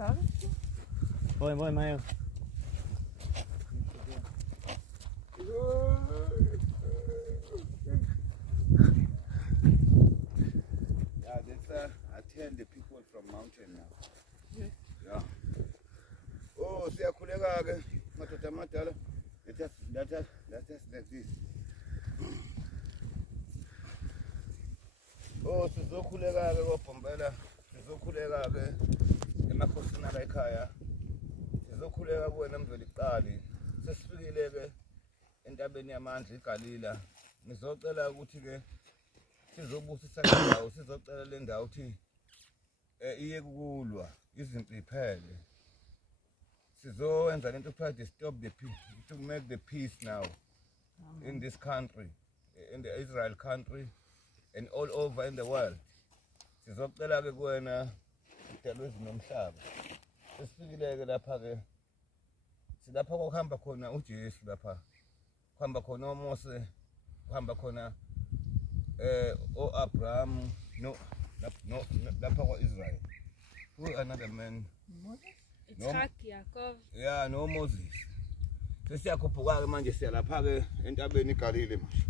Voy, Mayo. Yeah, that's attend the people from mountain now. Yes. Yeah. Oh, siyakhuleka ke madoda amadala. Let us like this. Oh, sizokhuleka ke koBhombela, sizokhuleka ke emakhosini ala ekhaya. Sizokhuleka kuwena Mveliqali. Sesifikile ke entabeni yaMandla iGalile. Ngizocela ukuthi ke sizobusisa indawo, sizocela le ndawo uthi iye kukulwa, izinto iphele. Sizowenza lento ekuthiwa to stop the peace, to make the peace now in this country, in the Israel country and all over in the world. Sizocela ke kuwena idalwe nomhlaba. Sesifikile ke lapha ke silapha kuhamba khona uJesu lapha. Kuhamba khona uMose, kuhamba khona Abraham, no lapha kwa-Israel. Who another man? Yitzhak, Yaakov. Yeah, no Moses. Sesiyakhuphuka ke manje siya lapha ke entabeni iGalile manje.